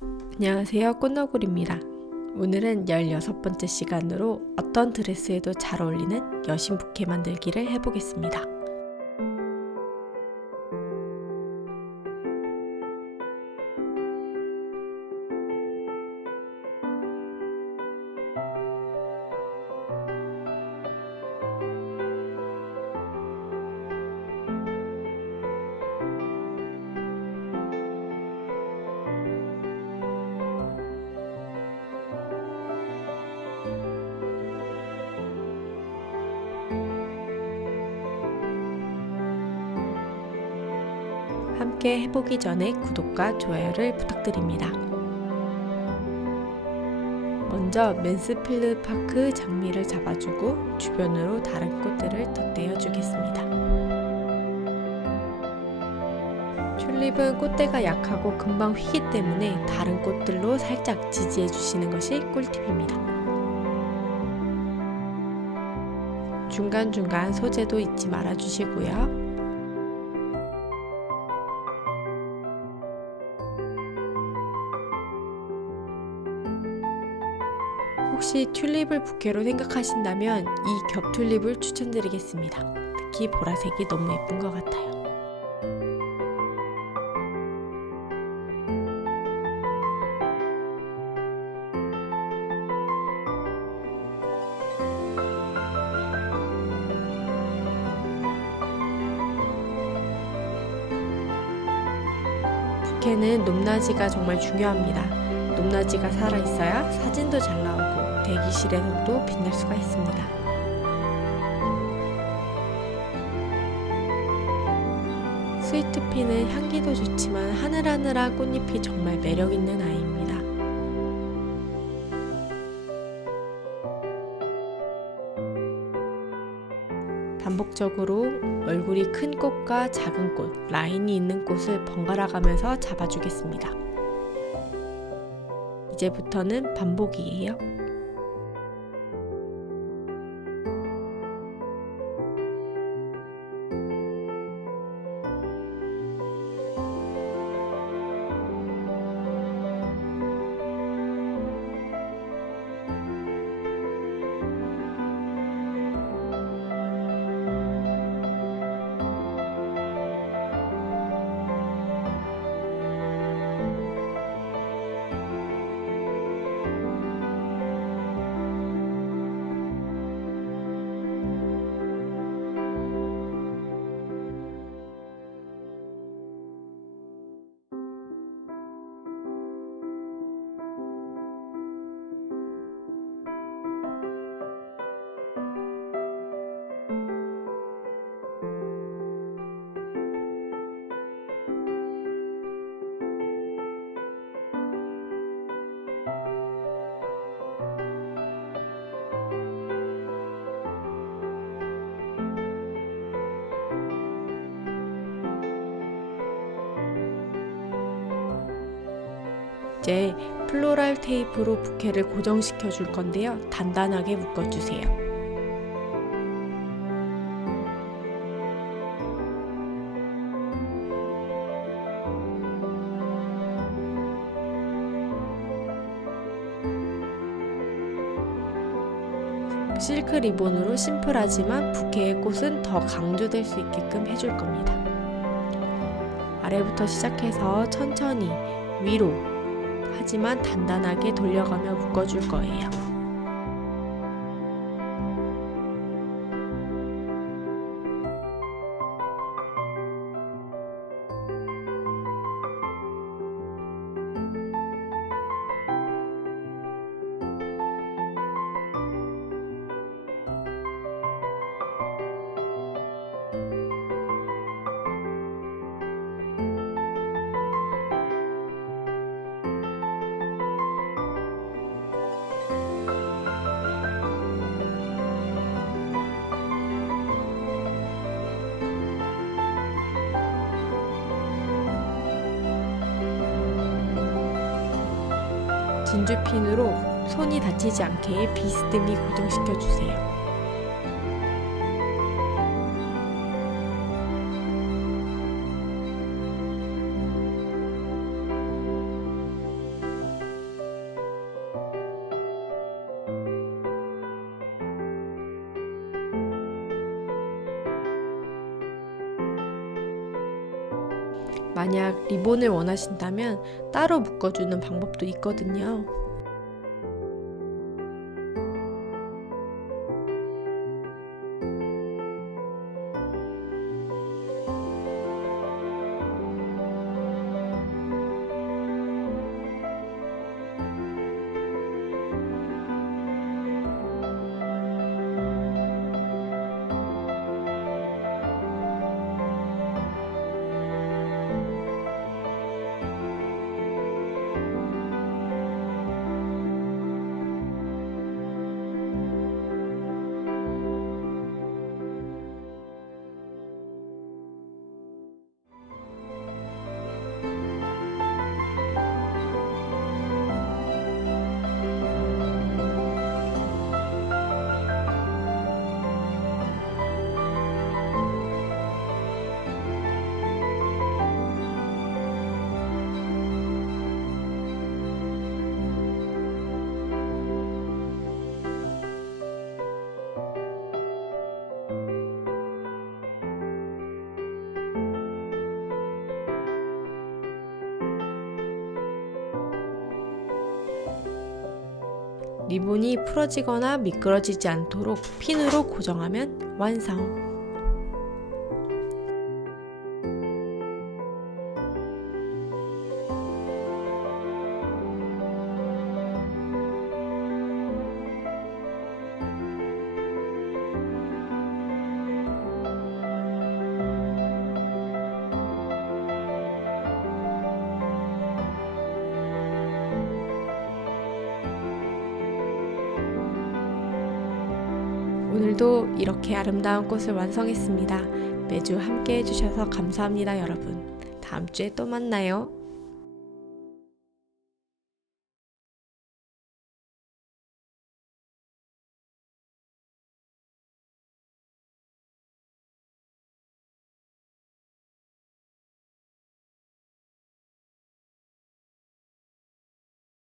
안녕하세요. 꽃너굴입니다. 오늘은 16번째 시간으로 어떤 드레스에도 잘 어울리는 여신 부케 만들기를 해보겠습니다. 함께 해보기 전에 구독과 좋아요를 부탁드립니다. 먼저 맨스필드 파크 장미를 잡아주고 주변으로 다른 꽃들을 덧대어 주겠습니다. 튤립은 꽃대가 약하고 금방 휘기 때문에 다른 꽃들로 살짝 지지해 주시는 것이 꿀팁입니다. 중간중간 소재도 잊지 말아 주시고요. 혹시 튤립을 부케로 생각하신다면 이 겹 튤립을 추천드리겠습니다. 특히 보라색이 너무 예쁜 것 같아요. 부케는 높낮이가 정말 중요합니다. 높낮이가 살아있어야 사진도 잘 나오고 대기실에서도 빛날 수가 있습니다. 스위트피는 향기도 좋지만 하늘하늘한 꽃잎이 정말 매력있는 아이입니다. 반복적으로 얼굴이 큰 꽃과 작은 꽃, 라인이 있는 꽃을 번갈아 가면서 잡아주겠습니다. 이제부터는 반복이에요. 이제 플로랄 테이프로 부케를 고정시켜 줄 건데요. 단단하게 묶어 주세요. 실크 리본으로 심플하지만 부케의 꽃은 더 강조될 수 있게끔 해줄 겁니다. 아래부터 시작해서 천천히 위로 하지만 단단하게 돌려가며 묶어줄 거예요. 진주핀으로 손이 다치지 않게 비스듬히 고정시켜 주세요. 만약 리본을 원하신다면 따로 묶어주는 방법도 있거든요. 리본이 풀어지거나 미끄러지지 않도록 핀으로 고정하면 완성. 오늘도 이렇게 아름다운 꽃을 완성했습니다. 매주 함께 해주셔서 감사합니다, 여러분. 다음 주에 또 만나요.